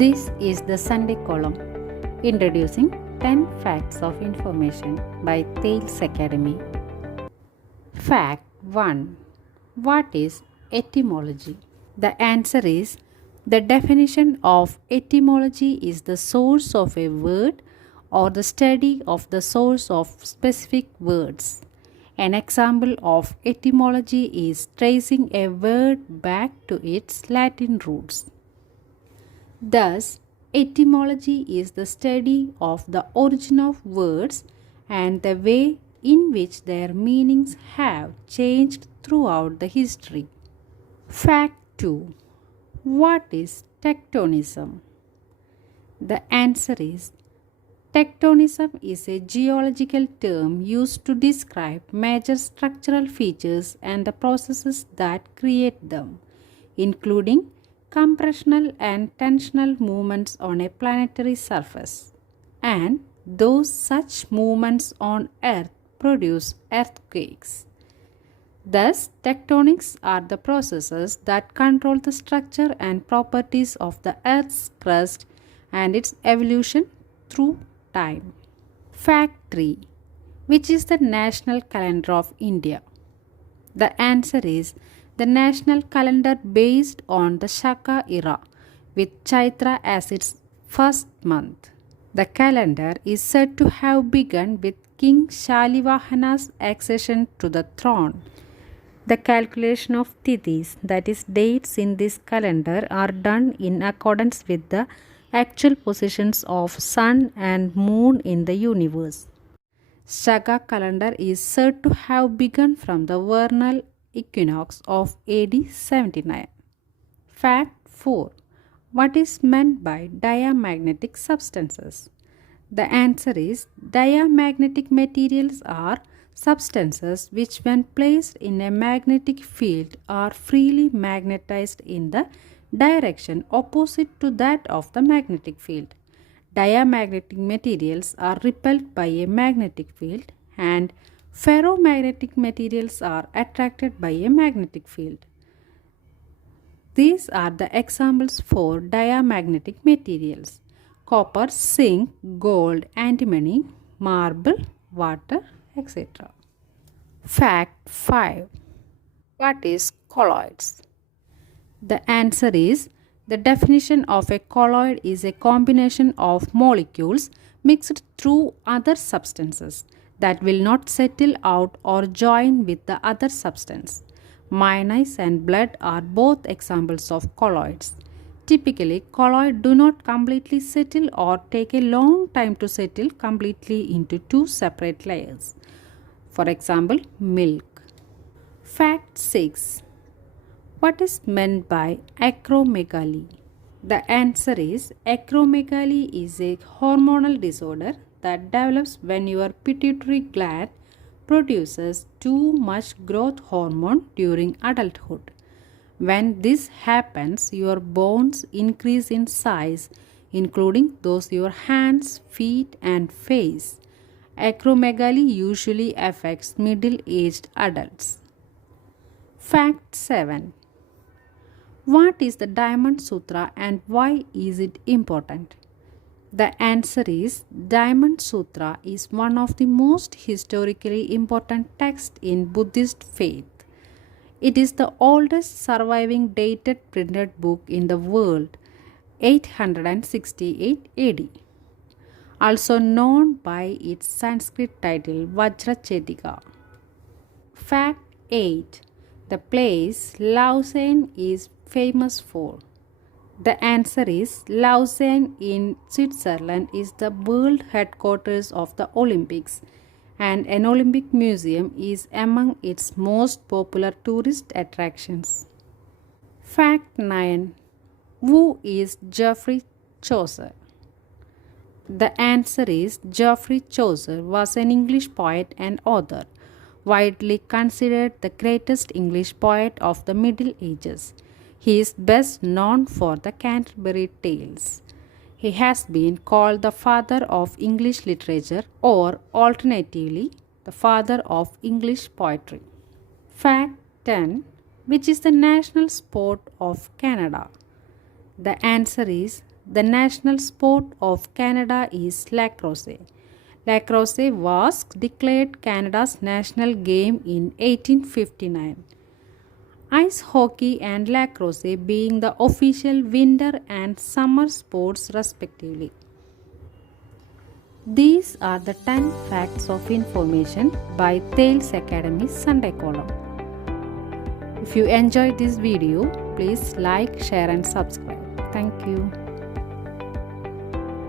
This is the Sunday column introducing 10 facts of information by Thales Academy. Fact 1. What is etymology? The answer is the definition of etymology is the source of a word or the study of the source of specific words. An example of etymology is tracing a word back to its Latin roots. Thus, etymology is the study of the origin of words and the way in which their meanings have changed throughout the history. Fact 2. What is tectonism? The answer is tectonism is a geological term used to describe major structural features and the processes that create them, including compressional and tensional movements on a planetary surface, and those such movements on Earth produce earthquakes. Thus, tectonics are the processes that control the structure and properties of the Earth's crust and its evolution through time. Fact 3. Which is the national calendar of India? The answer is the national calendar based on the Shaka era, with Chaitra as its first month. The calendar is said to have begun with King Shalivahana's accession to the throne. The calculation of tithis, that is dates in this calendar, are done in accordance with the actual positions of sun and moon in the universe. Shaka calendar is said to have begun from the vernal equinox of AD 79. Fact 4. What is meant by diamagnetic substances? The answer is diamagnetic materials are substances which, when placed in a magnetic field, are freely magnetized in the direction opposite to that of the magnetic field. Diamagnetic materials are repelled by a magnetic field, and ferromagnetic materials are attracted by a magnetic field. These are the examples for diamagnetic materials: copper, zinc, gold, antimony, marble, water, etc. Fact 5. What is colloids? The answer is the definition of a colloid is a combination of molecules mixed through other substances that will not settle out or join with the other substance. Mayonnaise and blood are both examples of colloids. Typically, colloids do not completely settle or take a long time to settle completely into two separate layers. For example, milk. Fact 6. What is meant by acromegaly? The answer is acromegaly is a hormonal disorder that develops when your pituitary gland produces too much growth hormone during adulthood. When this happens, your bones increase in size, including those your hands, feet, and face. Acromegaly usually affects middle-aged adults. Fact 7. What is the Diamond Sutra and why is it important? The answer is Diamond Sutra is one of the most historically important texts in Buddhist faith. It is the oldest surviving dated printed book in the world, 868 AD. Also known by its Sanskrit title Vajrachetika. Fact 8. The place Lausanne is famous for. The answer is Lausanne in Switzerland is the world headquarters of the Olympics, and an Olympic museum is among its most popular tourist attractions. Fact 9. Who is Geoffrey Chaucer? The answer is Geoffrey Chaucer was an English poet and author, widely considered the greatest English poet of the Middle Ages. He is best known for the Canterbury Tales. He has been called the father of English literature, or alternatively, the father of English poetry. Fact 10. Which is the national sport of Canada? The answer is The national sport of Canada is lacrosse. Lacrosse was declared Canada's national game in 1859. Ice hockey and lacrosse being the official winter and summer sports respectively. These are the 10 facts of information by Thales Academy Sunday column. If you enjoyed this video, please like, share and subscribe. Thank you.